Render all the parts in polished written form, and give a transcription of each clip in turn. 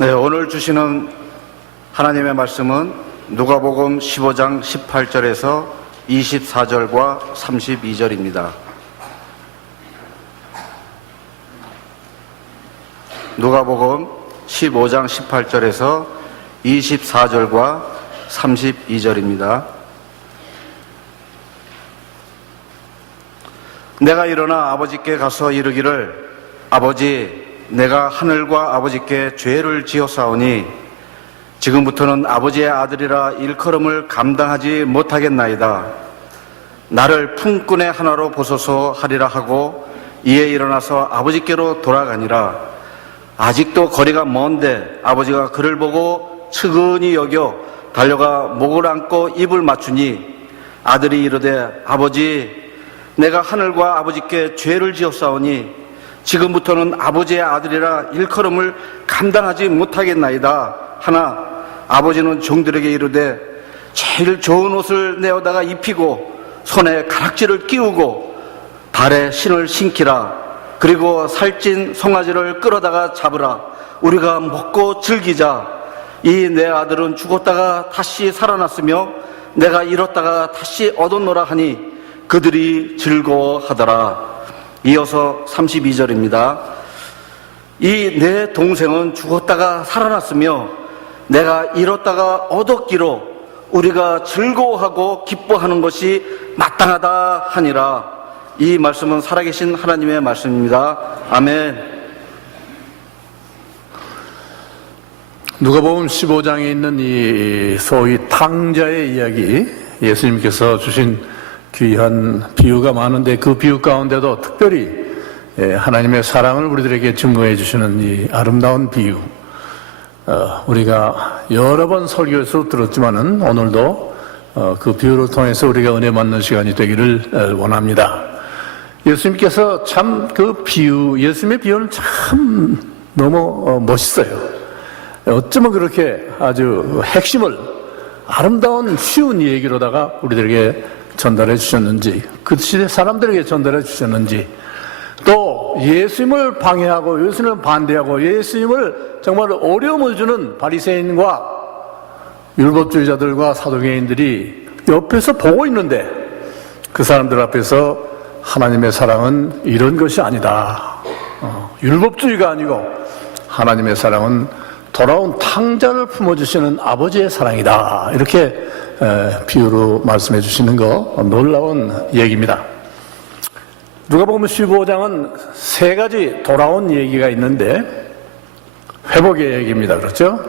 네, 오늘 주시는 하나님의 말씀은 누가복음 15장 18절에서 24절과 32절입니다. 누가복음 15장 18절에서 24절과 32절입니다. 내가 일어나 아버지께 가서 이르기를 아버지, 내가 하늘과 아버지께 죄를 지었사오니 지금부터는 아버지의 아들이라 일컬음을 감당하지 못하겠나이다. 나를 품꾼의 하나로 보소서 하리라 하고 이에 일어나서 아버지께로 돌아가니라. 아직도 거리가 먼데 아버지가 그를 보고 측은히 여겨 달려가 목을 안고 입을 맞추니 아들이 이르되 아버지, 내가 하늘과 아버지께 죄를 지었사오니 지금부터는 아버지의 아들이라 일컬음을 감당하지 못하겠나이다 하나 아버지는 종들에게 이르되 제일 좋은 옷을 내어다가 입히고 손에 가락지를 끼우고 발에 신을 신기라. 그리고 살찐 송아지를 끌어다가 잡으라. 우리가 먹고 즐기자. 이 내 아들은 죽었다가 다시 살아났으며 내가 잃었다가 다시 얻었노라 하니 그들이 즐거워하더라. 이어서 32절입니다. 이 내 동생은 죽었다가 살아났으며 내가 잃었다가 얻었기로 우리가 즐거워하고 기뻐하는 것이 마땅하다 하니라. 이 말씀은 살아계신 하나님의 말씀입니다. 아멘. 누가복음 15장에 있는 이 소위 탕자의 이야기, 예수님께서 주신 귀한 비유가 많은데 그 비유 가운데도 특별히 하나님의 사랑을 우리들에게 증거해 주시는 이 아름다운 비유, 우리가 여러 번 설교에서 들었지만은 오늘도 그 비유를 통해서 우리가 은혜 받는 시간이 되기를 원합니다. 예수님께서 참 그 비유, 예수님의 비유는 참 너무 멋있어요. 어쩌면 그렇게 아주 핵심을 아름다운 쉬운 얘기로다가 우리들에게 전달해 주셨는지, 그 시대 사람들에게 전달해 주셨는지, 또 예수님을 방해하고 예수님을 반대하고 예수님을 정말 어려움을 주는 바리새인과 율법주의자들과 사두개인들이 옆에서 보고 있는데 그 사람들 앞에서 하나님의 사랑은 이런 것이 아니다. 율법주의가 아니고 하나님의 사랑은 돌아온 탕자를 품어주시는 아버지의 사랑이다. 이렇게 비유로 말씀해 주시는 거 놀라운 얘기입니다. 누가복음 15장은 세 가지 돌아온 얘기가 있는데 회복의 얘기입니다. 그렇죠?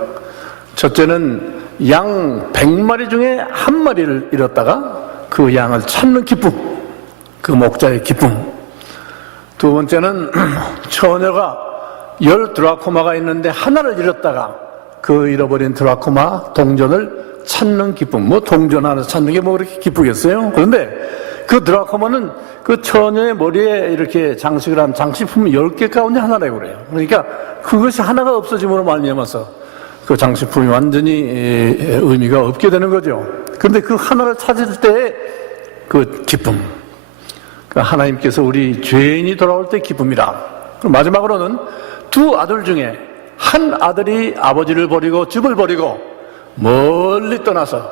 첫째는 양 100마리 중에 한 마리를 잃었다가 그 양을 찾는 기쁨, 그 목자의 기쁨. 두 번째는 처녀가 10 드라코마가 있는데 하나를 잃었다가 그 잃어버린 드라코마 동전을 찾는 기쁨. 뭐 동전 하나 찾는 게 뭐 그렇게 기쁘겠어요? 그런데 그 드라코마는 그 처녀의 머리에 이렇게 장식을 한 장식품 10개 가운데 하나라고 그래요. 그러니까 그것이 하나가 없어짐으로 말미암아서 그 장식품이 완전히 의미가 없게 되는 거죠. 그런데 그 하나를 찾을 때의 그 기쁨, 그 하나님께서 우리 죄인이 돌아올 때 기쁨이라. 그리고 마지막으로는 두 아들 중에 한 아들이 아버지를 버리고 집을 버리고 멀리 떠나서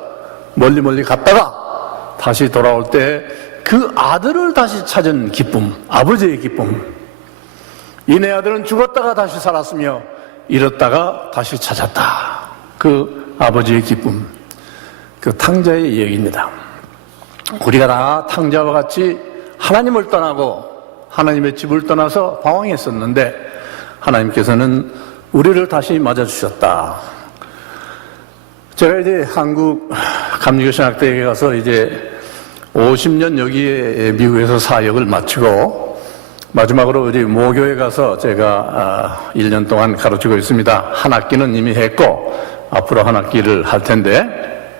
멀리 갔다가 다시 돌아올 때 그 아들을 다시 찾은 기쁨, 아버지의 기쁨. 이내 아들은 죽었다가 다시 살았으며 잃었다가 다시 찾았다. 그 아버지의 기쁨, 그 탕자의 얘기입니다. 우리가 다 탕자와 같이 하나님을 떠나고 하나님의 집을 떠나서 방황했었는데 하나님께서는 우리를 다시 맞아주셨다. 제가 이제 한국 감리교신학대에 가서 이제 50년 여기에 미국에서 사역을 마치고 마지막으로 우리 모교에 가서 제가 1년 동안 가르치고 있습니다. 한 학기는 이미 했고 앞으로 한 학기를 할 텐데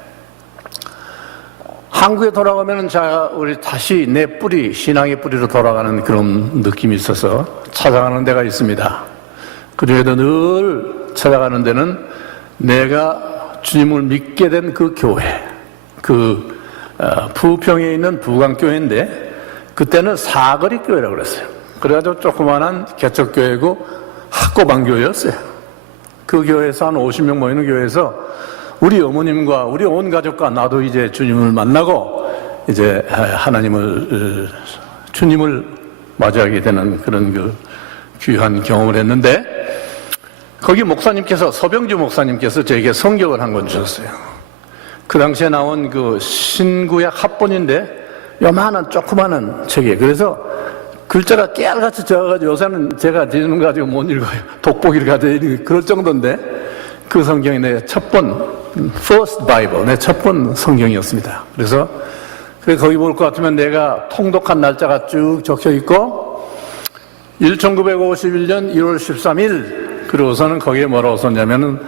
한국에 돌아가면 우리 다시 내 뿌리, 신앙의 뿌리로 돌아가는 그런 느낌이 있어서 찾아가는 데가 있습니다. 그중에도 늘 찾아가는 데는 내가 주님을 믿게 된 그 교회, 그 부평에 있는 부강교회인데 그때는 사거리 교회라고 그랬어요. 그래가지고 조그만한 개척교회고 학고반교회였어요. 그 교회에서 한 50명 모이는 교회에서 우리 어머님과 우리 온 가족과 나도 이제 주님을 만나고 이제 주님을 맞이하게 되는 그런 그 귀한 경험을 했는데, 거기 목사님께서, 서병주 목사님께서 저에게 성경을 한 권 주셨어요. 그 당시에 나온 그 신구약 합본인데 요만한 조그마한 책이에요. 그래서 글자가 깨알같이 적어가지고 요새는 제가 지는 거 가지고 못 읽어요. 독보기를 가지고 읽는 그럴 정도인데, 그 성경이 내 첫 번, First Bible, 내 첫 번 성경이었습니다. 그래서 거기 볼 것 같으면 내가 통독한 날짜가 쭉 적혀 있고, 1951년 1월 13일, 그러고서는 거기에 뭐라고 썼냐면은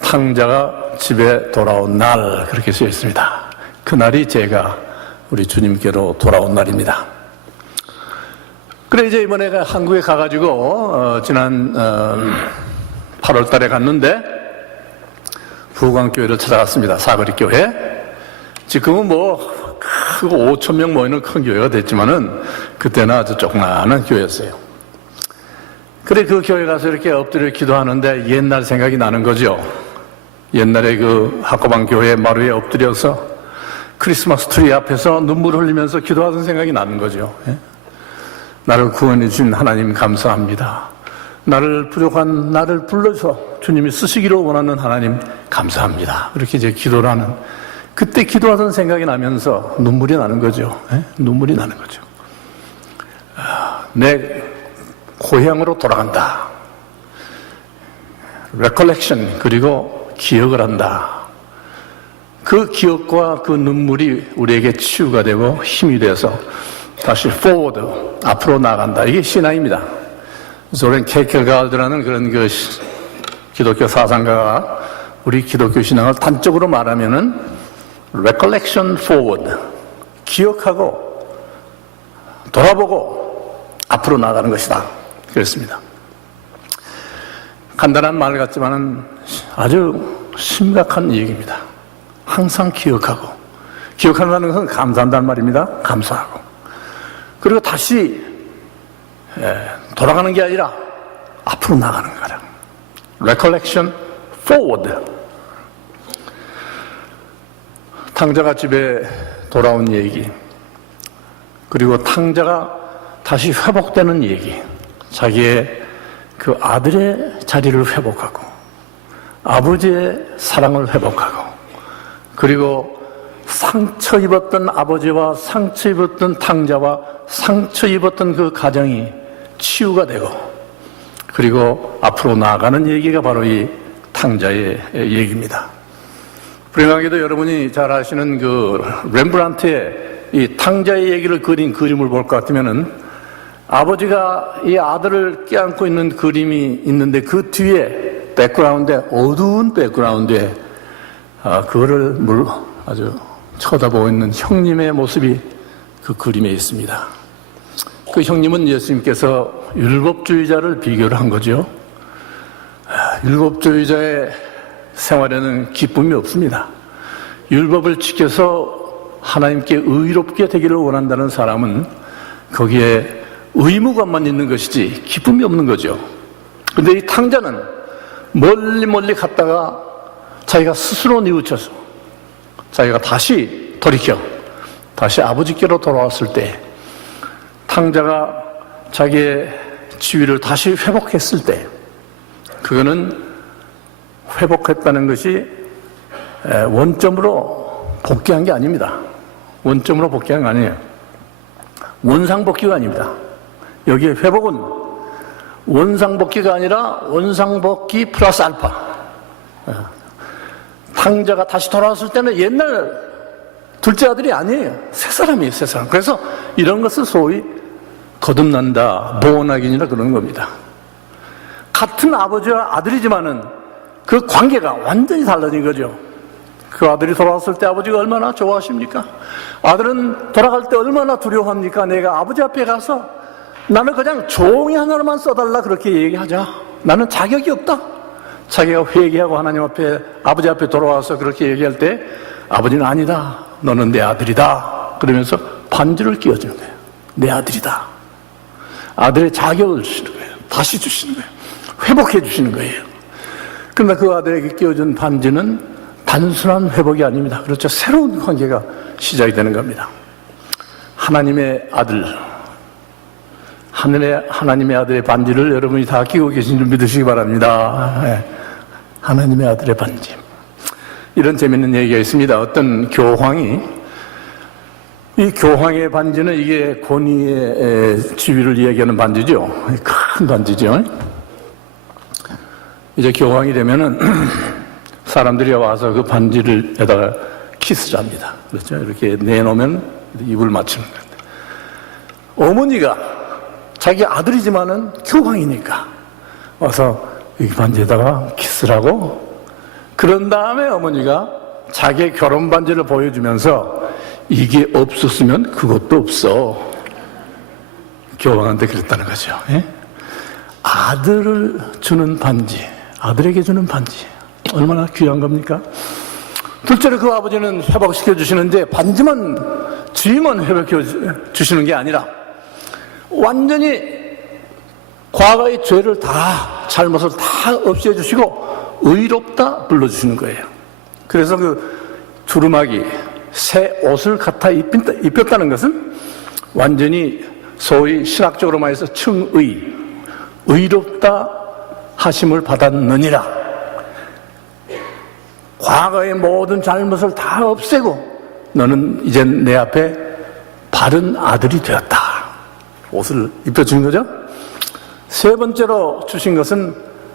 탕자가 집에 돌아온 날, 그렇게 써 있습니다. 그날이 제가 우리 주님께로 돌아온 날입니다. 그래 이제 이번에 한국에 가가지고 지난 8월 달에 갔는데 부광교회를 찾아갔습니다. 사거리 교회. 지금은 뭐 크고 5천 명 모이는 큰 교회가 됐지만은 그때는 아주 조그마한 교회였어요. 그래 그 교회 가서 이렇게 엎드려 기도하는데 옛날 생각이 나는 거죠. 옛날에 그 학고방 교회 마루에 엎드려서 크리스마스 트리 앞에서 눈물 흘리면서 기도하던 생각이 나는 거죠. 나를 구원해 주신 하나님 감사합니다. 나를 부족한 나를 불러서 주님이 쓰시기를 원하는 하나님 감사합니다. 이렇게 이제 기도를 하는, 그때 기도하던 생각이 나면서 눈물이 나는 거죠. 눈물이 나는 거죠. 내 고향으로 돌아간다. recollection, 그리고 기억을 한다. 그 기억과 그 눈물이 우리에게 치유가 되고 힘이 돼서 다시 forward, 앞으로 나간다. 이게 신앙입니다. 소렌 케켈가르드라는 그런 그 기독교 사상가가 우리 기독교 신앙을 단적으로 말하면은 recollection forward, 기억하고 돌아보고 앞으로 나가는 것이다. 그랬습니다. 간단한 말 같지만은 아주 심각한 얘기입니다. 항상 기억한다는 것은 감사한다는 말입니다. 감사하고. 그리고 다시 돌아가는 게 아니라 앞으로 나가는 거라. recollection forward. 탕자가 집에 돌아온 얘기, 그리고 탕자가 다시 회복되는 얘기, 자기의 그 아들의 자리를 회복하고 아버지의 사랑을 회복하고, 그리고 상처 입었던 아버지와 상처 입었던 탕자와 상처 입었던 그 가정이 치유가 되고, 그리고 앞으로 나아가는 얘기가 바로 이 탕자의 얘기입니다. 불행하게도 여러분이 잘 아시는 그 렘브란트의 이 탕자의 얘기를 그린 그림을 볼 것 같으면은, 아버지가 이 아들을 껴안고 있는 그림이 있는데 그 뒤에 백그라운드에, 어두운 백그라운드에 그거를 아주 쳐다보고 있는 형님의 모습이 그 그림에 있습니다. 그 형님은 예수님께서 율법주의자를 비교를 한 거죠. 율법주의자의 생활에는 기쁨이 없습니다. 율법을 지켜서 하나님께 의롭게 되기를 원한다는 사람은 거기에 의무감만 있는 것이지 기쁨이 없는 거죠. 그런데 이 탕자는 멀리 갔다가 자기가 스스로 뉘우쳐서 자기가 다시 돌이켜 다시 아버지께로 돌아왔을 때, 탕자가 자기의 지위를 다시 회복했을 때, 그거는 회복했다는 것이 원점으로 복귀한 게 아닙니다. 원점으로 복귀한 게 아니에요. 원상복귀가 아닙니다. 여기에 회복은 원상복귀가 아니라 원상복귀 플러스 알파. 탕자가 다시 돌아왔을 때는 옛날 둘째 아들이 아니에요. 새 사람이에요, 새 사람. 그래서 이런 것을 소위 거듭난다, 보온하긴이라 그러는 겁니다. 같은 아버지와 아들이지만은 그 관계가 완전히 달라진 거죠. 그 아들이 돌아왔을 때 아버지가 얼마나 좋아하십니까? 아들은 돌아갈 때 얼마나 두려워합니까? 내가 아버지 앞에 가서 나는 그냥 종이 하나만 써달라 그렇게 얘기하자. 나는 자격이 없다. 자기가 회개하고 하나님 앞에, 아버지 앞에 돌아와서 그렇게 얘기할 때 아버지는 아니다. 너는 내 아들이다. 그러면서 반주를 끼워주는 거예요. 내 아들이다. 아들의 자격을 주시는 거예요. 다시 주시는 거예요. 회복해 주시는 거예요. 그러나 그 아들에게 끼워준 반지는 단순한 회복이 아닙니다. 그렇죠. 새로운 관계가 시작이 되는 겁니다. 하나님의 아들, 하나님의 아들의 반지를 여러분이 다 끼고 계신 줄 믿으시기 바랍니다. 네. 하나님의 아들의 반지. 이런 재밌는 얘기가 있습니다. 어떤 교황이, 이 교황의 반지는 이게 권위의 지위를 이야기하는 반지죠. 큰 반지죠. 이제 교황이 되면은 사람들이 와서 그 반지를 에다가 키스를 합니다. 그렇죠. 이렇게 내놓으면 입을 맞추는 건데. 어머니가 자기 아들이지만은 교황이니까 와서 이 반지에다가 키스를 하고, 그런 다음에 어머니가 자기의 결혼 반지를 보여주면서 이게 없었으면 그것도 없어. 교황한테 그랬다는 거죠. 예? 아들을 주는 반지, 아들에게 주는 반지, 얼마나 귀한 겁니까? 둘째로 그 아버지는 회복시켜 주시는데 반지만 주임만 회복해 주시는 게 아니라 완전히 과거의 죄를 다, 잘못을 다 없애주시고 의롭다 불러주시는 거예요. 그래서 그 두루마기, 새 옷을 갖다 입혔다는 것은 완전히 소위 신학적으로 말해서 층의, 의롭다 하심을 받았느니라. 과거의 모든 잘못을 다 없애고 너는 이젠 내 앞에 바른 아들이 되었다. 옷을 입혀주는 거죠. 세 번째로 주신 것은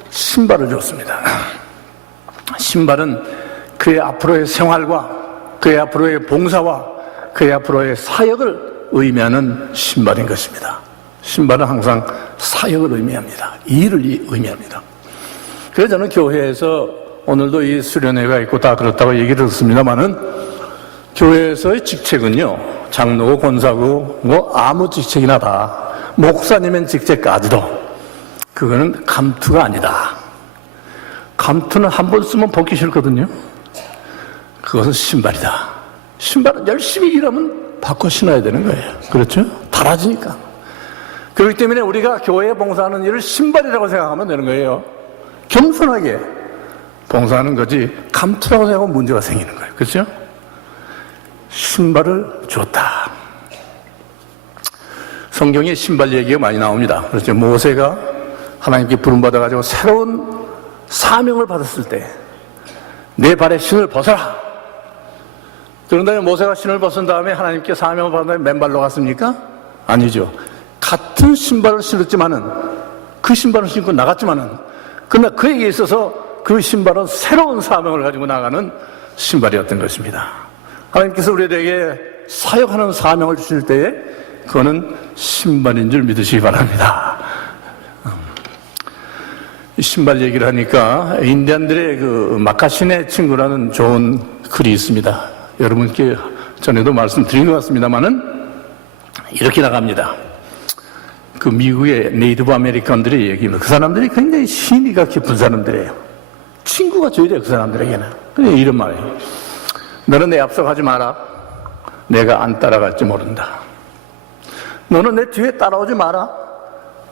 신발을 줬습니다. 신발은 그의 앞으로의 생활과 그의 앞으로의 봉사와 그의 앞으로의 사역을 의미하는 신발인 것입니다. 신발은 항상 사역을 의미합니다. 일을 의미합니다. 그래서 저는 교회에서 오늘도 이 수련회가 있고 다 그렇다고 얘기를 듣습니다만은 교회에서의 직책은요, 장로고 권사고 뭐 아무 직책이나 다, 목사님의 직책까지도 그거는 감투가 아니다. 감투는 한 번 쓰면 벗기 싫거든요. 그것은 신발이다. 신발은 열심히 일하면 바꿔 신어야 되는 거예요. 그렇죠? 달아지니까. 그렇기 때문에 우리가 교회에 봉사하는 일을 신발이라고 생각하면 되는 거예요. 겸손하게 봉사하는 거지 감투라고 생각하면 문제가 생기는 거예요. 그렇죠? 신발을 줬다. 성경에 신발 얘기가 많이 나옵니다. 그렇죠? 모세가 하나님께 부름받아가지고 새로운 사명을 받았을 때 내 발에 신을 벗어라. 그런 다음에 모세가 신을 벗은 다음에 하나님께 사명을 받은 다음에 맨발로 갔습니까? 아니죠. 같은 신발을 신었지만은, 그 신발을 신고 나갔지만은, 그러나 그에게 있어서 그 신발은 새로운 사명을 가지고 나가는 신발이었던 것입니다. 하나님께서 우리에게 사역하는 사명을 주실 때에 그거는 신발인 줄 믿으시기 바랍니다. 신발 얘기를 하니까 인디안들의 그 마카시네 친구라는 좋은 글이 있습니다. 여러분께 전에도 말씀드린 것 같습니다만은 이렇게 나갑니다. 그 미국의 네이티브 아메리칸들의 얘기입니다. 그 사람들이 굉장히 신의가 깊은 사람들이에요. 친구가 줘야 돼요, 그 사람들에게는. 그냥 이런 말이에요. 너는 내 앞서 가지 마라. 내가 안 따라갈지 모른다. 너는 내 뒤에 따라오지 마라.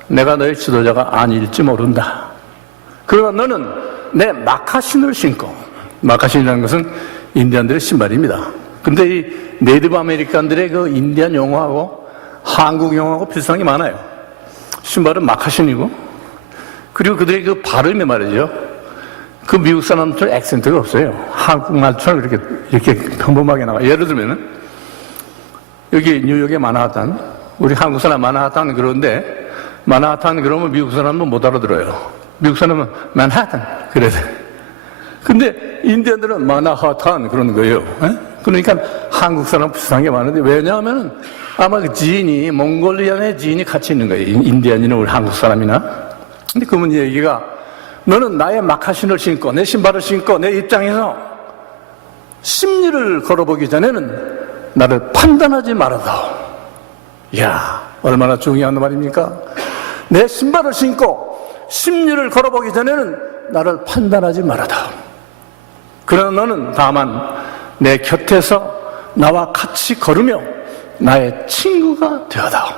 내가 너의 지도자가 아닐지 모른다. 그러나 너는 내 마카신을 신고, 마카신이라는 것은 인디안들의 신발입니다. 근데 이 네이티브 아메리칸들의 그 인디안 용어하고 한국 용어하고 비슷한 게 많아요. 신발은 마카신이고, 그리고 그들의 그 발음이 말이죠. 그 미국 사람들 액센트가 없어요. 한국말처럼 이렇게 평범하게 나와요. 예를 들면은, 여기 뉴욕의 마나하탄, 우리 한국 사람 마나하탄 그런데, 마나하탄 그러면 미국 사람은 못 알아들어요. 미국 사람은 만하탄 그래야 돼. 근데 인디언들은 마나하탄 그러는 거예요. 에? 그러니까 한국 사람 비슷한 게 많은데, 왜냐하면 아마 그 지인이, 몽골리안의 지인이 같이 있는 거예요. 인디언이나 우리 한국 사람이나. 근데 그분 얘기가, 너는 나의 마카신을 신고 내 신발을 신고 내 입장에서 심리를 걸어보기 전에는 나를 판단하지 말아다. 이야, 얼마나 중요한 말입니까? 내 신발을 신고 심리를 걸어보기 전에는 나를 판단하지 말아다. 그러나 너는 다만 내 곁에서 나와 같이 걸으며 나의 친구가 되어다.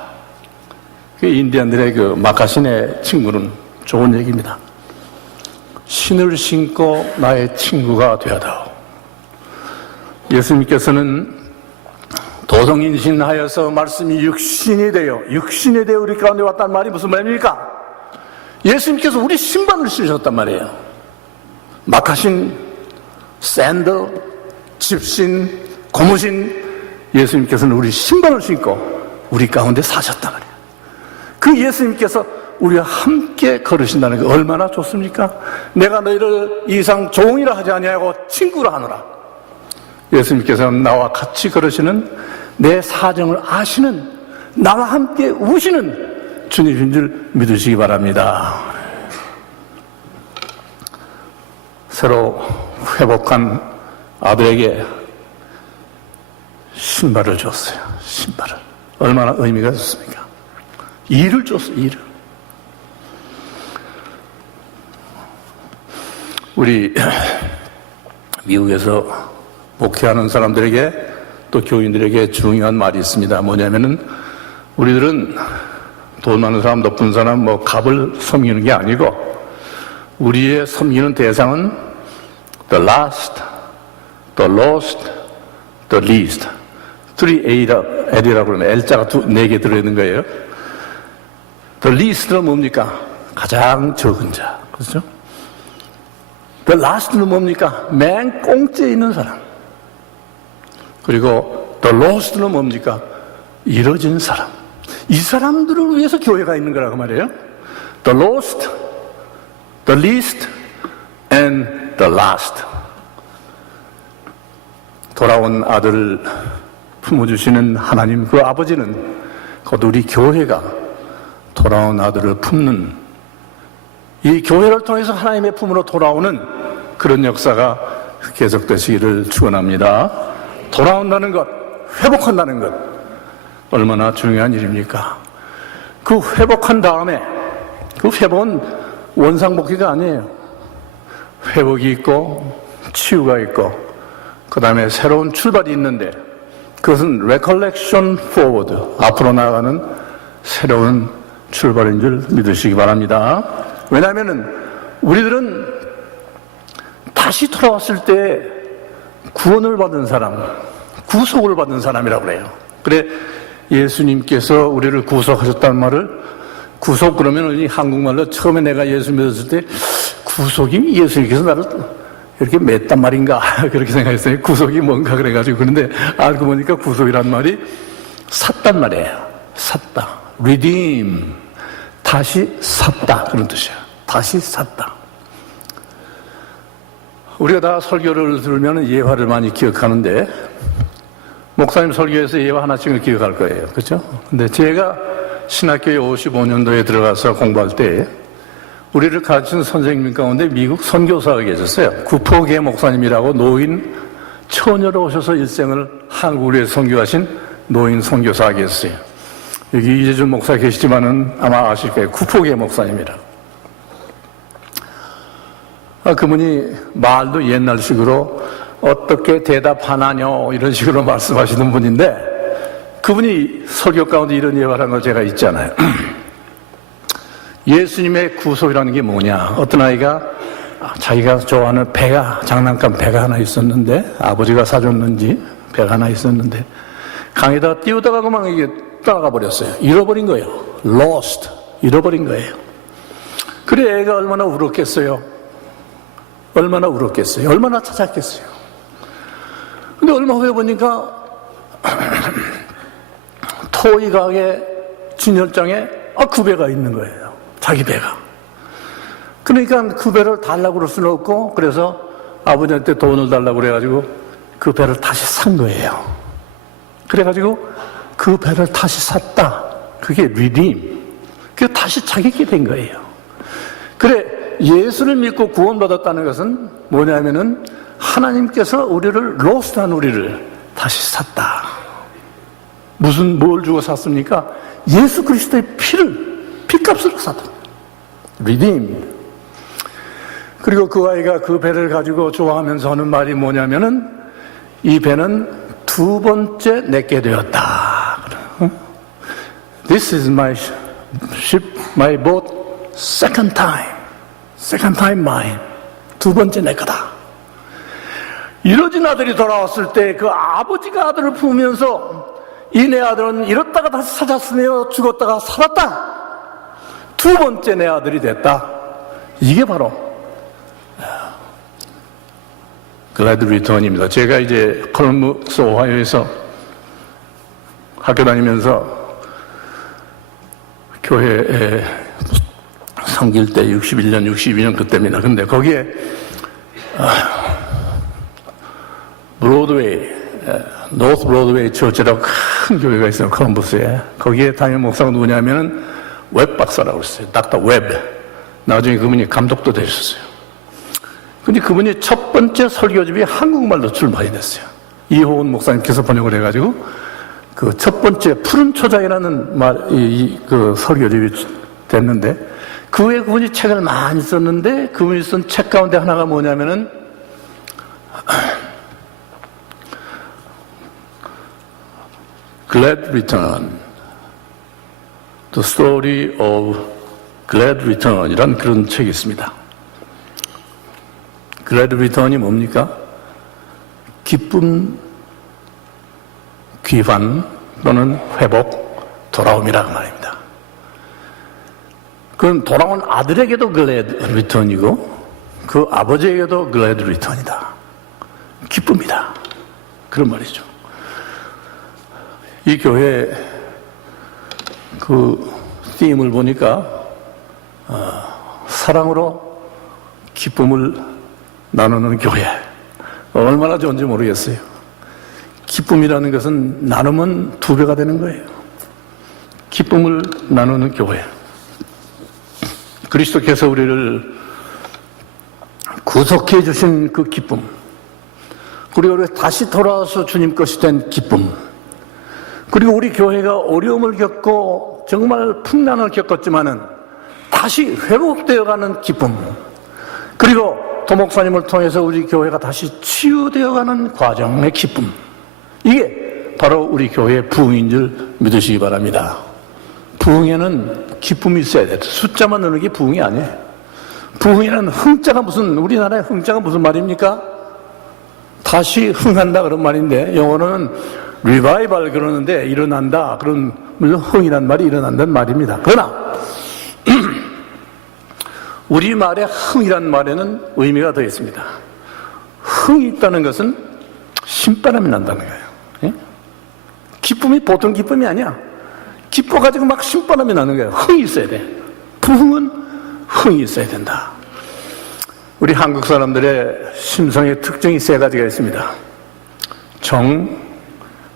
그 인디언들의 그 마카신의 친구는 좋은 얘기입니다. 신을 신고 나의 친구가 되어다오. 예수님께서는 도성인신하여서 말씀이 육신이 되어 우리 가운데 왔단 말이 무슨 말입니까? 예수님께서 우리 신발을 신으셨단 말이에요. 막하신, 샌들, 집신, 고무신, 예수님께서는 우리 신발을 신고 우리 가운데 사셨단 말이에요. 그 예수님께서 우리와 함께 걸으신다는 게 얼마나 좋습니까? 내가 너희를 이상 종이라 하지 아니하고 친구라 하노라. 예수님께서는 나와 같이 걸으시는, 내 사정을 아시는, 나와 함께 우시는 주님인 줄 믿으시기 바랍니다. 새로 회복한 아들에게 신발을 줬어요. 신발을. 얼마나 의미가 좋습니까? 일을 줬어요. 일을. 우리 미국에서 목회하는 사람들에게 또 교인들에게 중요한 말이 있습니다. 뭐냐면은 우리들은 돈 많은 사람, 높은 사람, 뭐 갑을 섬기는 게 아니고 우리의 섬기는 대상은 the last, the lost, the least. 3L이라고 그러면 L자가 4개 들어있는 거예요. The least는 뭡니까? 가장 적은 자. 그렇죠? The last는 뭡니까? 맨 꽁째에 있는 사람. 그리고 the lost는 뭡니까? 잃어진 사람. 이 사람들을 위해서 교회가 있는 거라고 말이에요. The lost, the least, and the last. 돌아온 아들을 품어주시는 하나님 그 아버지는 곧 우리 교회가 돌아온 아들을 품는, 이 교회를 통해서 하나님의 품으로 돌아오는 그런 역사가 계속되시기를 축원합니다. 돌아온다는 것, 회복한다는 것, 얼마나 중요한 일입니까? 그 회복한 다음에, 그 회복은 원상복귀가 아니에요. 회복이 있고 치유가 있고 그 다음에 새로운 출발이 있는데, 그것은 recollection forward, 앞으로 나아가는 새로운 출발인 줄 믿으시기 바랍니다. 왜냐하면 우리들은 다시 돌아왔을 때 구원을 받은 사람, 구속을 받은 사람이라고 그래요. 그래, 예수님께서 우리를 구속하셨다는 말을, 구속 그러면 이 한국말로 처음에 내가 예수 믿었을 때 구속이 예수님께서 나를 이렇게 맸단 말인가 그렇게 생각했어요. 구속이 뭔가 그래가지고. 그런데 알고 보니까 구속이란 말이 샀단 말이에요. 샀다. redeem. 다시 샀다. 그런 뜻이에요. 다시 샀다. 우리가 다 설교를 들으면 예화를 많이 기억하는데, 목사님 설교에서 예화 하나씩은 기억할 거예요. 그렇죠? 근데 제가 신학교에 55년도에 들어가서 공부할 때 우리를 가르치는 선생님 가운데 미국 선교사가 계셨어요. 구포계 목사님이라고 노인 처녀로 오셔서 일생을 한국을 위해 선교하신 노인 선교사가 계셨어요. 여기 이재준 목사 계시지만은 아마 아실 거예요. 구포계 목사님이라고. 그분이 말도 옛날식으로 어떻게 대답하나뇨 이런 식으로 말씀하시는 분인데, 그분이 설교 가운데 이런 예화를 한 걸 제가 있잖아요. 예수님의 구속이라는 게 뭐냐. 어떤 아이가 자기가 좋아하는 배가, 장난감 배가 하나 있었는데, 아버지가 사줬는지 배가 하나 있었는데 강에다가 띄우다가 그만 이게 떠나가 버렸어요. 잃어버린 거예요. lost. 잃어버린 거예요. 그래, 애가 얼마나 울었겠어요. 얼마나 울었겠어요. 얼마나 찾았겠어요. 근데 얼마 후에 보니까 토이 가게 진열장에 그 배가 있는 거예요. 자기 배가. 그러니까 그 배를 달라고 그럴 수는 없고, 그래서 아버지한테 돈을 달라고 그래가지고 그 배를 다시 산 거예요. 그래가지고 그 배를 다시 샀다. 그게 redeem. 그게 다시 자기게 된 거예요. 그래, 예수를 믿고 구원받았다는 것은 뭐냐면은 하나님께서 우리를, 로스트한 우리를 다시 샀다. 뭘 주고 샀습니까? 예수 그리스도의 피값으로 샀다. redeem. 그리고 그 아이가 그 배를 가지고 좋아하면서 하는 말이 뭐냐면은, 이 배는 두 번째 내게 되었다. This is my ship, my boat, second time mine. 두 번째 내 거다. 이뤄진 아들이 돌아왔을 때 그 아버지가 아들을 품으면서 이 내 아들은 잃었다가 다시 찾았으며 죽었다가 살았다. 두 번째 내 아들이 됐다. 이게 바로 글래드 리턴입니다. 제가 이제 콜럼버스 오하이오에서 학교 다니면서 교회에 섬길 때 61년, 62년 그때입니다. 근데 거기에 브로드웨이, 노스 브로드웨이 처치라고 큰 교회가 있어요. 콜럼버스에. 거기에 담임 목사가 누구냐면은 웹 박사라고 했어요. 닥터 웹. 나중에 그분이 감독도 되셨어요. 근데 그분이 첫 번째 설교집이 한국말로 출판이 됐어요. 이호은 목사님께서 번역을 해가지고 그 첫 번째 푸른 초장이라는 그 설교집이 됐는데 그 후에 그분이 책을 많이 썼는데 그분이 쓴 책 가운데 하나가 뭐냐면은 Glad Return, The Story of Glad Return 이란 그런 책이 있습니다. Glad Return이 뭡니까? 기쁨, 귀환 또는 회복, 돌아옴이라고 말입니다. 그건 돌아온 아들에게도 Glad Return이고 그 아버지에게도 Glad Return이다. 기쁨이다. 그런 말이죠. 이 교회 그 팀을 보니까 사랑으로 기쁨을 나누는 교회. 얼마나 좋은지 모르겠어요. 기쁨이라는 것은 나누면 2배가 되는 거예요. 기쁨을 나누는 교회. 그리스도께서 우리를 구속해 주신 그 기쁨, 그리고 우리 다시 돌아와서 주님 것이 된 기쁨, 그리고 우리 교회가 어려움을 겪고 정말 풍랑을 겪었지만은 다시 회복되어가는 기쁨, 그리고 도목사님을 통해서 우리 교회가 다시 치유되어가는 과정의 기쁨, 이게 바로 우리 교회의 부흥인 줄 믿으시기 바랍니다. 부흥에는 기쁨이 있어야 돼요. 숫자만 넣는 게 부흥이 아니에요. 부흥에는 흥자가 우리나라의 흥자가 무슨 말입니까? 다시 흥한다 그런 말인데 영어로는 리바이벌 그러는데 일어난다. 물론 흥이란 말이 일어난다는 말입니다. 그러나 우리말의 흥이란 말에는 의미가 더 있습니다. 흥이 있다는 것은 신바람이 난다는 거예요. 예? 기쁨이 보통 기쁨이 아니야. 기뻐가지고 막 신바람이 나는 거예요. 흥이 있어야 돼. 부흥은 흥이 있어야 된다. 우리 한국 사람들의 심성의 특징이 3가지가 있습니다. 정,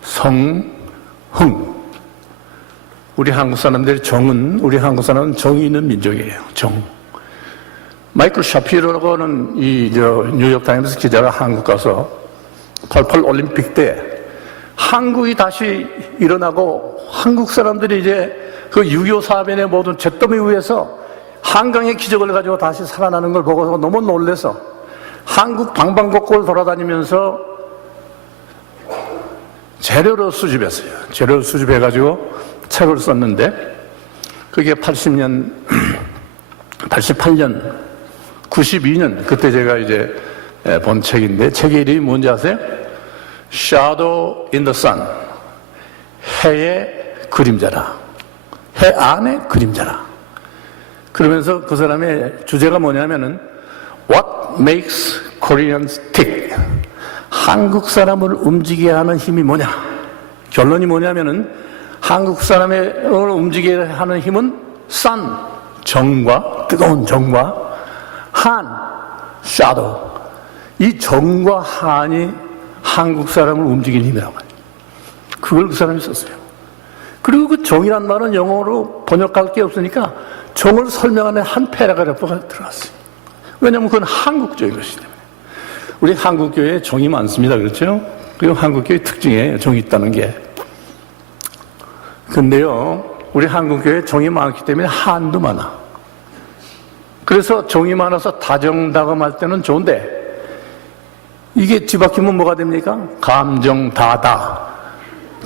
성, 흥. 우리 한국 사람들의 우리 한국 사람은 정이 있는 민족이에요. 정. 마이클 샤피로라고 하는 뉴욕타임스 기자가 한국 가서 88 올림픽 때 한국이 다시 일어나고 한국 사람들이 이제 그 6.25 사변의 모든 잿더미 위에서 한강의 기적을 가지고 다시 살아나는 걸 보고서 너무 놀라서 한국 방방곡곡을 돌아다니면서 재료를 수집했어요. 재료를 수집해가지고 책을 썼는데 그게 88년, 92년 그때 제가 이제 본 책인데 책의 이름이 뭔지 아세요? Shadow in the Sun. 해의 그림자라. 해 안의 그림자라. 그러면서 그 사람의 주제가 뭐냐면은 What makes Koreans tick? 한국 사람을 움직이게 하는 힘이 뭐냐? 결론이 뭐냐면은 한국 사람을 움직이게 하는 힘은 sun, 정과 뜨거운 정과 한, shadow. 이 정과 한이 한국 사람을 움직이는 힘이라고 말이에요. 그걸 그 사람이 썼어요. 그리고 그 정이란 말은 영어로 번역할 게 없으니까 정을 설명하는 한 패러그래프가 들어갔어요. 왜냐하면 그건 한국적인 것이기 때문에. 우리 한국교회에 정이 많습니다. 그렇죠? 그리고 한국교회의 특징이에요. 정이 있다는 게. 근데요, 우리 한국교회에 정이 많기 때문에 한도 많아. 그래서 정이 많아서 다정다감할 때는 좋은데 이게 뒤바뀌면 뭐가 됩니까? 감정다다.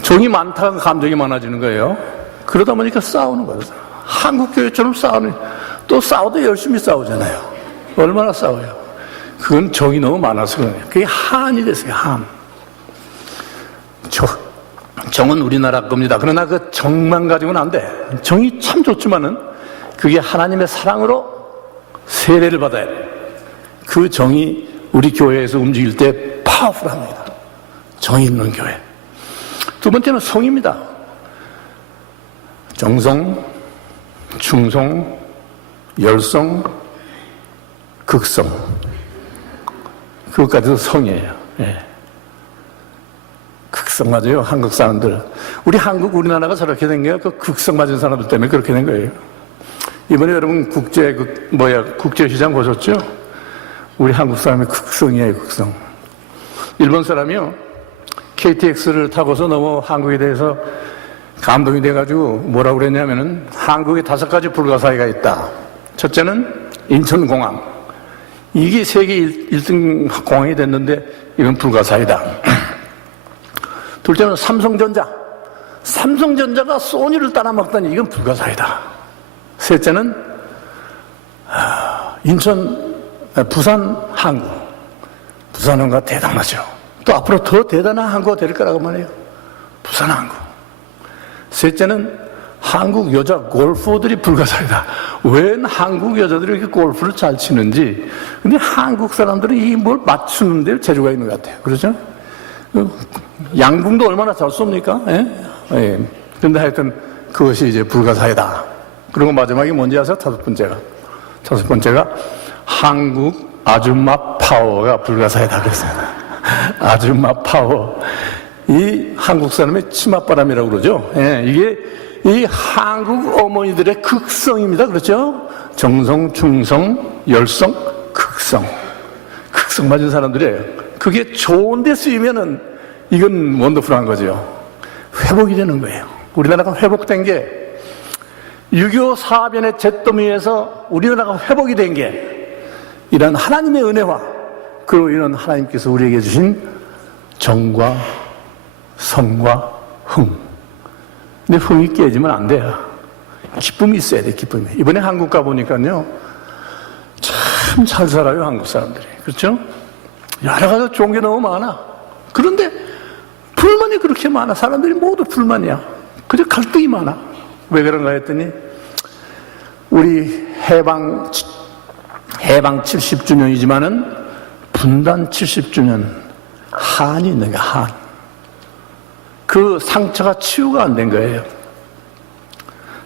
정이 많다가 감정이 많아지는 거예요. 그러다 보니까 싸우는 거예요. 한국교회처럼 또 싸워도 열심히 싸우잖아요. 얼마나 싸워요. 그건 정이 너무 많아서 그래요. 그게 한이 됐어요, 한. 정은 우리나라 겁니다. 그러나 그 정만 가지고는 안 돼. 정이 참 좋지만은 그게 하나님의 사랑으로 세례를 받아야 돼. 그 정이 우리 교회에서 움직일 때 파워풀합니다. 정이 있는 교회. 두 번째는 성입니다. 정성, 충성, 열성, 극성. 그것까지도 성이에요. 예. 극성 맞아요, 한국 사람들. 우리나라가 저렇게 된 게 그 극성 맞은 사람들 때문에 그렇게 된 거예요. 이번에 여러분 국제시장 보셨죠? 우리 한국 사람의 극성이에요, 극성. 일본 사람이요, KTX를 타고서 너무 한국에 대해서 감동이 돼가지고 뭐라고 그랬냐면은 한국에 5가지 불가사의가 있다. 첫째는 인천공항. 이게 세계 1등 공항이 됐는데 이건 불가사의다. 둘째는 삼성전자. 삼성전자가 소니를 따라먹다니 이건 불가사의다. 셋째는 부산 항구. 부산 항구가 대단하죠. 또 앞으로 더 대단한 항구가 될 거라고 말해요. 부산 항구. 셋째는 한국 여자 골퍼들이 불가사의다. 웬 한국 여자들이 이렇게 골프를 잘 치는지. 근데 한국 사람들은 이 뭘 맞추는데 재주가 있는 것 같아요. 그렇죠? 양궁도 얼마나 잘 쏩니까? 예? 예. 근데 하여튼 그것이 이제 불가사의다. 그리고 마지막에 뭔지 아세요? 다섯 번째가 한국 아줌마 파워가 불가사의다 그랬어요. 아줌마 파워. 이 한국 사람의 치맛바람이라고 그러죠. 예, 이게 이 한국 어머니들의 극성입니다. 그렇죠? 정성, 충성, 열성, 극성. 극성 맞은 사람들이에요. 그게 좋은 데 쓰이면은 이건 원더풀한 거죠. 회복이 되는 거예요. 우리나라가 회복된 게 6.25 사변의 잿더미에서 우리나라가 회복이 된 게 이런 하나님의 은혜와 그리고 이런 하나님께서 우리에게 주신 정과 성과 흥. 근데 흥이 깨지면 안 돼요. 기쁨이 있어야 돼, 기쁨이. 이번에 한국 가보니까요, 참 잘 살아요, 한국 사람들이. 그렇죠? 여러 가지 좋은 게 너무 많아. 그런데 불만이 그렇게 많아. 사람들이 모두 불만이야. 그래 갈등이 많아. 왜 그런가 했더니 우리 해방 70주년이지만은 분단 70주년 한이 있는 거야, 한. 그 상처가 치유가 안 된 거예요.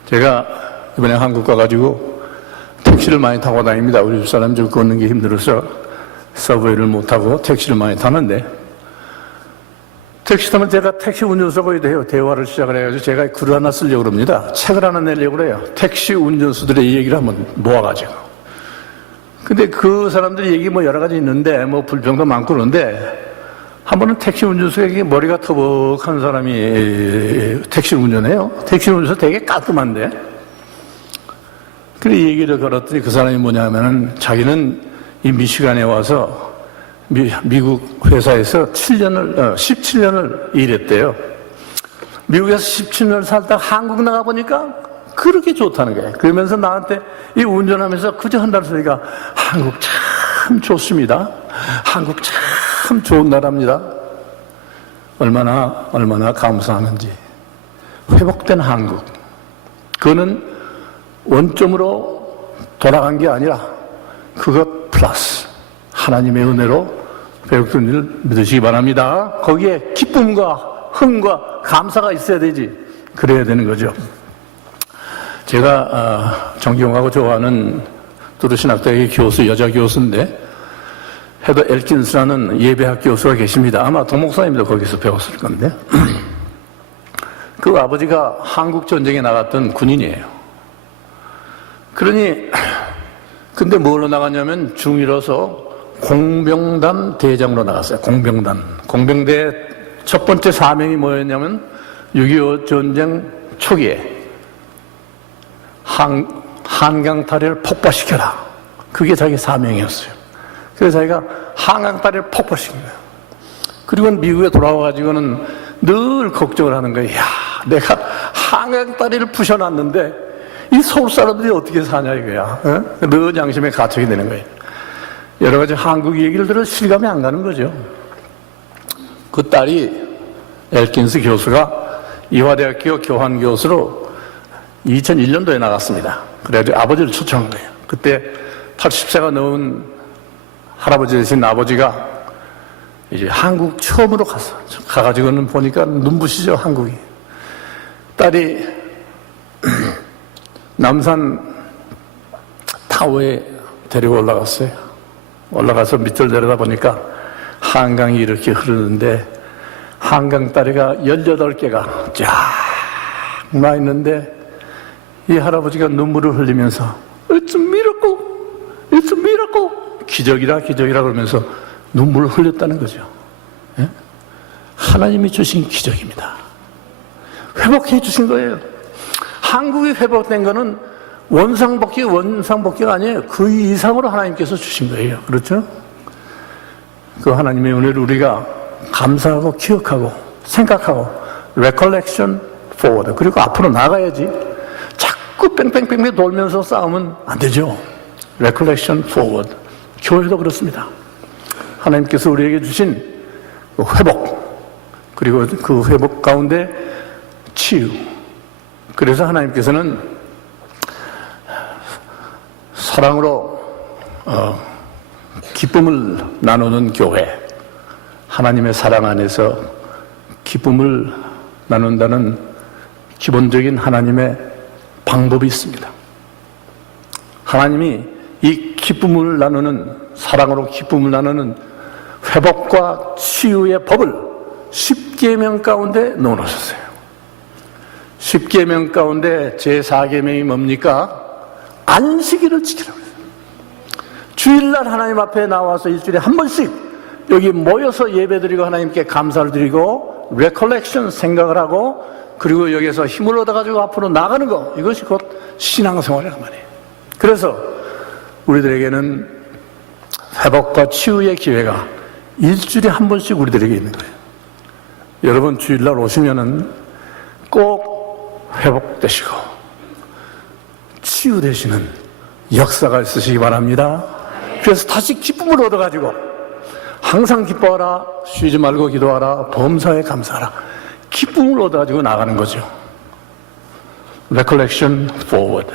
제가 이번에 한국 가가지고 택시를 많이 타고 다닙니다. 우리 집사람 좀 걷는 게 힘들어서 서브웨이를 못 타고 택시를 많이 타는데, 택시 타면 제가 택시 운전수하고 대화를 시작을 해가지고 제가 글을 하나 쓰려고 그럽니다. 책을 하나 내려고 그래요. 택시 운전수들의 얘기를 한번 모아가지고. 근데 그 사람들이 얘기 뭐 여러 가지 있는데, 뭐 불평도 많고 그런데, 한 번은 택시 운전수에게 머리가 터벅한 사람이 택시를 운전해요. 택시 운전수 되게 깔끔한데. 그래 얘기를 걸었더니 그 사람이 뭐냐면은 자기는 이 미시간에 와서 미국 회사에서 17년을 일했대요. 미국에서 17년을 살다가 한국 나가보니까 그렇게 좋다는 거예요. 그러면서 나한테 이 운전하면서 그저 한달 소리가 한국 참 좋습니다. 한국 참 좋은 나라입니다. 얼마나 감사하는지. 회복된 한국. 그거는 원점으로 돌아간 게 아니라 그것 플러스 하나님의 은혜로 회복된 줄 믿으시기 바랍니다. 거기에 기쁨과 흥과 감사가 있어야 되지. 그래야 되는 거죠. 제가 존경하고 좋아하는 두루신학대의 교수, 여자 교수인데 헤더 엘킨스라는 예배학 교수가 계십니다. 아마 동목사님도 거기서 배웠을 건데 그 아버지가 한국 전쟁에 나갔던 군인이에요. 그러니 근데 뭘로 나갔냐면 중1로서 공병단 대장으로 나갔어요. 공병대 첫 번째 사명이 뭐였냐면 6.25 전쟁 초기에 한강 다리를 폭파시켜라. 그게 자기 사명이었어요. 그래서 자기가 한강 다리를 폭파시킨 거예요. 그리고 미국에 돌아와가지고는 늘 걱정을 하는 거예요. 야, 내가 한강 다리를 부셔놨는데 이 서울 사람들이 어떻게 사냐 이거야. 어? 늘 양심에 가책이 되는 거예요. 여러 가지 한국 얘기를 들어 실감이 안 가는 거죠. 그 딸이 엘킨스 교수가 이화대학교 교환교수로 2001년도에 나갔습니다. 그래가지고 아버지를 초청한 거예요. 그때 80세가 넘은 할아버지 되신 아버지가 이제 한국 처음으로 가가지고는 보니까 눈부시죠, 한국이. 딸이 남산 타워에 데리고 올라갔어요. 올라가서 밑을 내려다 보니까 한강이 이렇게 흐르는데 한강 다리가 18개가 쫙 나 있는데 이 할아버지가 눈물을 흘리면서 It's a miracle! It's a miracle! 기적이라 그러면서 눈물을 흘렸다는 거죠. 예? 하나님이 주신 기적입니다. 회복해 주신 거예요. 한국이 회복된 거는 원상복귀가 아니에요. 그 이상으로 하나님께서 주신 거예요. 그렇죠? 그 하나님의 은혜를 우리가 감사하고 기억하고 생각하고 recollection forward. 그리고 앞으로 나가야지. 자꾸 뺑뺑뺑뺑 돌면서 싸우면 안 되죠. recollection forward. 교회도 그렇습니다. 하나님께서 우리에게 주신 회복, 그리고 그 회복 가운데 치유. 그래서 하나님께서는 사랑으로 기쁨을 나누는 교회, 하나님의 사랑 안에서 기쁨을 나눈다는 기본적인 하나님의 방법이 있습니다. 하나님이 이 기쁨을 나누는, 사랑으로 기쁨을 나누는 회복과 치유의 법을 10계명 가운데 넣어놓으셨어요. 10계명 가운데 제4계명이 뭡니까? 안식일을 지키라고 해요. 주일날 하나님 앞에 나와서 일주일에 한 번씩 여기 모여서 예배드리고 하나님께 감사를 드리고 recollection 생각을 하고 그리고 여기서 힘을 얻어가지고 앞으로 나가는 거, 이것이 곧 신앙생활이란 말이에요. 그래서 우리들에게는 회복과 치유의 기회가 일주일에 한 번씩 우리들에게 있는 거예요. 여러분 주일날 오시면은 꼭 회복되시고 치유되시는 역사가 있으시기 바랍니다. 그래서 다시 기쁨을 얻어가지고 항상 기뻐하라, 쉬지 말고 기도하라, 범사에 감사하라, 기쁨을 얻어가지고 나가는 거죠. Recollection forward.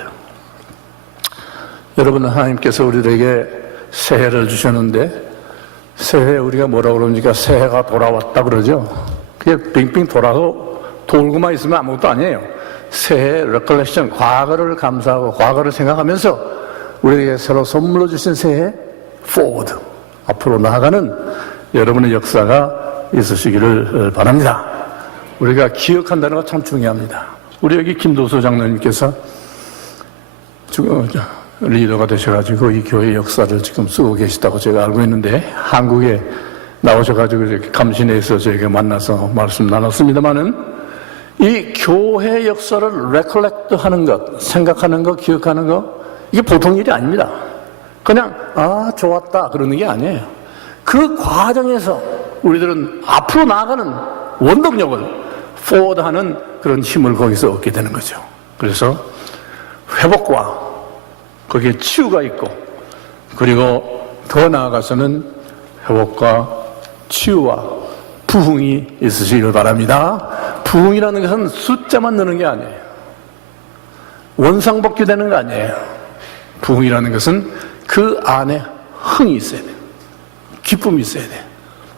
여러분, 하나님께서 우리들에게 새해를 주셨는데 새해 우리가 뭐라고 그럽니까? 새해가 돌아왔다 그러죠. 그냥 빙빙 돌아서 돌고만 있으면 아무것도 아니에요. 새해 recollection, 과거를 감사하고 과거를 생각하면서 우리에게 새로 선물로 주신 새해 forward, 앞으로 나아가는 여러분의 역사가 있으시기를 바랍니다. 우리가 기억한다는 거 참 중요합니다. 우리 여기 김도수 장로님께서 리더가 되셔가지고 이 교회 역사를 지금 쓰고 계시다고 제가 알고 있는데 한국에 나오셔가지고 이렇게 감신회에서 저희가 만나서 말씀 나눴습니다만은 이 교회 역사를 recollect 하는 것, 생각하는 것, 기억하는 것, 이게 보통 일이 아닙니다. 그냥 좋았다 그러는 게 아니에요. 그 과정에서 우리들은 앞으로 나아가는 원동력을 forward하는 그런 힘을 거기서 얻게 되는 거죠. 그래서 회복과 거기에 치유가 있고, 그리고 더 나아가서는 회복과 치유와 부흥이 있으시길 바랍니다. 부흥이라는 것은 숫자만 넣는 게 아니에요. 원상복귀 되는 거 아니에요. 부흥이라는 것은 그 안에 흥이 있어야 돼요. 기쁨이 있어야 돼요.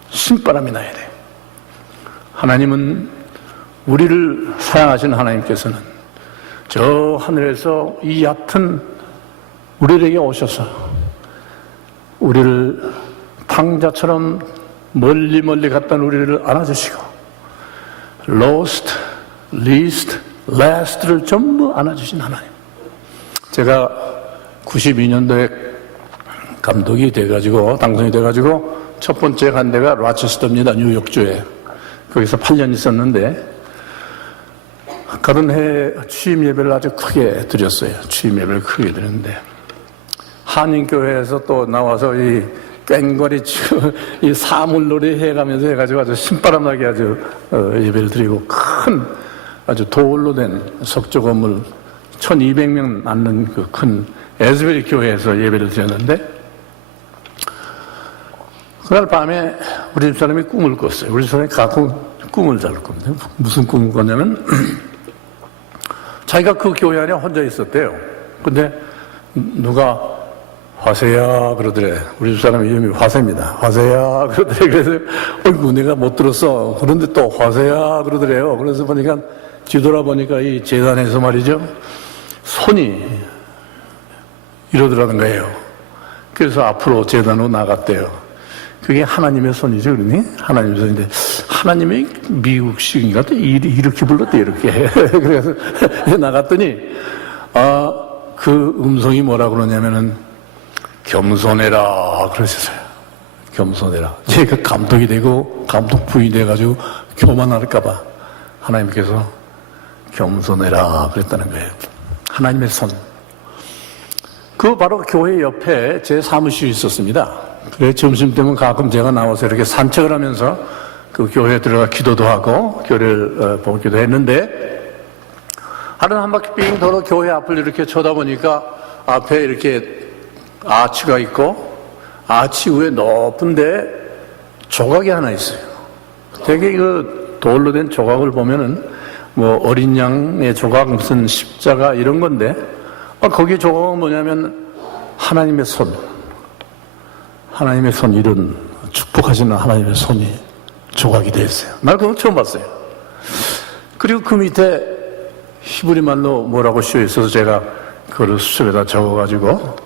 신바람이 나야 돼요. 하나님은 우리를 사랑하시는 하나님께서는 저 하늘에서 이 얕은 우리에게 오셔서 우리를 탕자처럼 멀리 갔던 우리를 안아주시고 lost, least, last를 전부 안아주신 하나님. 제가 92년도에 감독이 돼가지고 당선이 돼가지고 첫 번째 간 데가 라체스터입니다. 뉴욕주에. 거기서 8년 있었는데 가던 해 취임 예배를 아주 크게 드렸어요. 취임 예배를 크게 드렸는데 한인교회에서 또 나와서 이 꽹과리 이 사물놀이 해가면서 해가지고 아주 신바람나게 아주 예배를 드리고 큰 아주 돌로 된 석조 건물 1200명 앉는 그 큰 에스베리 교회에서 예배를 드렸는데 그날 밤에 우리 집사람이 꿈을 꿨어요. 우리 집사람이 가끔 꿈을 잘 꿨는데 무슨 꿈을 꿨냐면 자기가 그 교회 안에 혼자 있었대요. 근데 누가 화세야 그러더래. 우리 집사람 이름이 화세입니다. 화세야 그러더래. 그래서 어이구 내가 못 들었어. 그런데 또 화세야 그러더래요. 그래서 보니까 뒤돌아보니까 이 제단에서 말이죠. 손이 이러더라는 거예요. 그래서 앞으로 제단으로 나갔대요. 그게 하나님의 손이죠, 그러니? 하나님의 손인데, 하나님이 미국식인가? 이렇게 불렀대, 이렇게. 그래서 나갔더니, 그 음성이 뭐라 그러냐면은, 겸손해라, 그러셨어요. 겸손해라. 제가 감독이 되고, 감독 부인이 돼가지고, 교만할까봐, 하나님께서 겸손해라, 그랬다는 거예요. 하나님의 손. 그 바로 교회 옆에 제 사무실이 있었습니다. 그래 점심 때면 가끔 제가 나와서 이렇게 산책을 하면서 그 교회에 들어가 기도도 하고 교회를 보기도 했는데 하루는 한 바퀴 삥 돌아 교회 앞을 이렇게 쳐다보니까 앞에 이렇게 아치가 있고 아치 위에 높은데 조각이 하나 있어요. 되게 그 돌로 된 조각을 보면은 뭐 어린 양의 조각 무슨 십자가 이런 건데 거기 조각은 뭐냐면 하나님의 손, 하나님의 손 이런 축복하시는 하나님의 손이 조각이 되어 있어요. 나 그거 처음 봤어요. 그리고 그 밑에 히브리 말로 뭐라고 쓰여 있어서 제가 그걸 수첩에다 적어가지고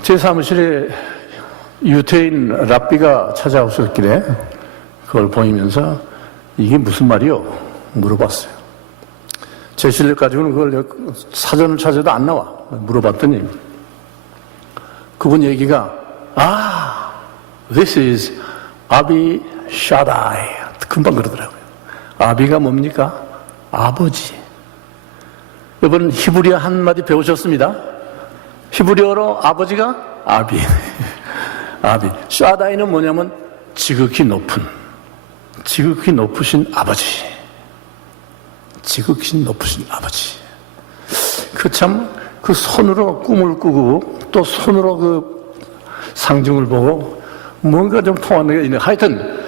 제 사무실에 유태인 랍비가 찾아오셨길래 그걸 보이면서 이게 무슨 말이요? 물어봤어요. 제 실력 가지고는 그걸 사전을 찾아도 안 나와. 물어봤더니 그분 얘기가 this is 아비 샤다이 금방 그러더라고요. 아비가 뭡니까? 아버지. 여러분 히브리어 한마디 배우셨습니다. 히브리어로 아버지가 아비. 아비. 샤다이는 뭐냐면 지극히 높으신 아버지. 지극히 높으신 아버지. 그 손으로 꿈을 꾸고 또 손으로 그 상징을 보고 뭔가 좀 통하는 게 있네. 하여튼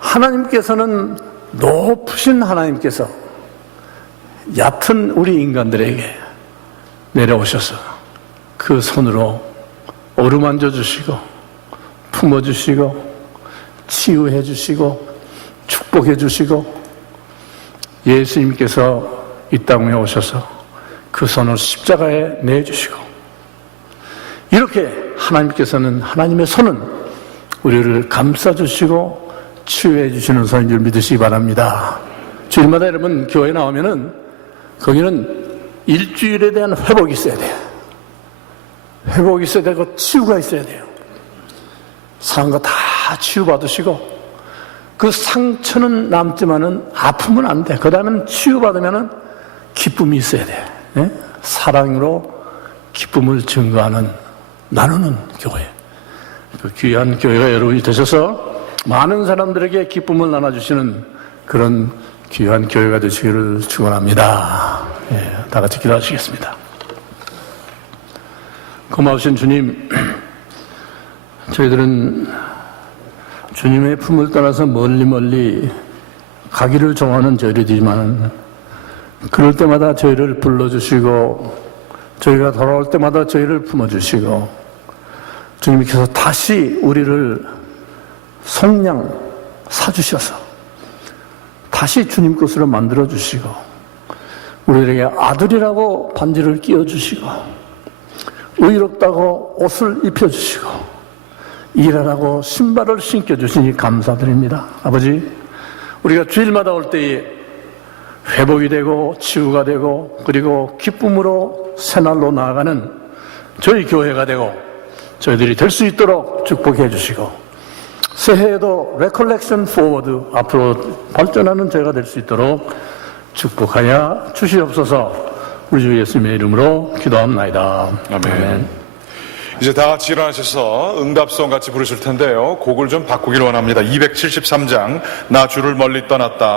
하나님께서는 높으신 하나님께서 얕은 우리 인간들에게 내려오셔서 그 손으로 어루만져 주시고 품어 주시고 치유해 주시고 축복해 주시고 예수님께서 이 땅에 오셔서 그 손을 십자가에 내주시고 이렇게 하나님께서는 하나님의 손은 우리를 감싸주시고 치유해 주시는 손인 줄 믿으시기 바랍니다. 주일마다 여러분 교회 나오면은 거기는 일주일에 대한 회복이 있어야 돼요. 회복이 있어야 되고 치유가 있어야 돼요. 상한 거 다 치유받으시고 그 상처는 남지만은 아프면 안 돼. 그 다음에는 치유받으면은 기쁨이 있어야 돼. 예? 사랑으로 기쁨을 증거하는, 나누는 교회. 그 귀한 교회가 여러분이 되셔서 많은 사람들에게 기쁨을 나눠주시는 그런 귀한 교회가 되시기를 축원합니다. 예, 다 같이 기도하시겠습니다. 고마우신 주님, 저희들은 주님의 품을 떠나서 멀리 가기를 좋아하는 저희들이지만 그럴 때마다 저희를 불러주시고 저희가 돌아올 때마다 저희를 품어주시고 주님께서 다시 우리를 속량 사주셔서 다시 주님 것으로 만들어주시고 우리에게 아들이라고 반지를 끼워주시고 의롭다고 옷을 입혀주시고 일하라고 신발을 신겨주시니 감사드립니다. 아버지, 우리가 주일마다 올 때에 회복이 되고 치유가 되고 그리고 기쁨으로 새날로 나아가는 저희 교회가 되고 저희들이 될 수 있도록 축복해 주시고 새해에도 레컬렉션 포워드 앞으로 발전하는 저희가 될 수 있도록 축복하여 주시옵소서. 우리 주 예수님의 이름으로 기도합나이다. 아멘. 이제 다 같이 일어나셔서 응답송 같이 부르실 텐데요. 곡을 좀 바꾸기를 원합니다. 273장 나 주를 멀리 떠났다.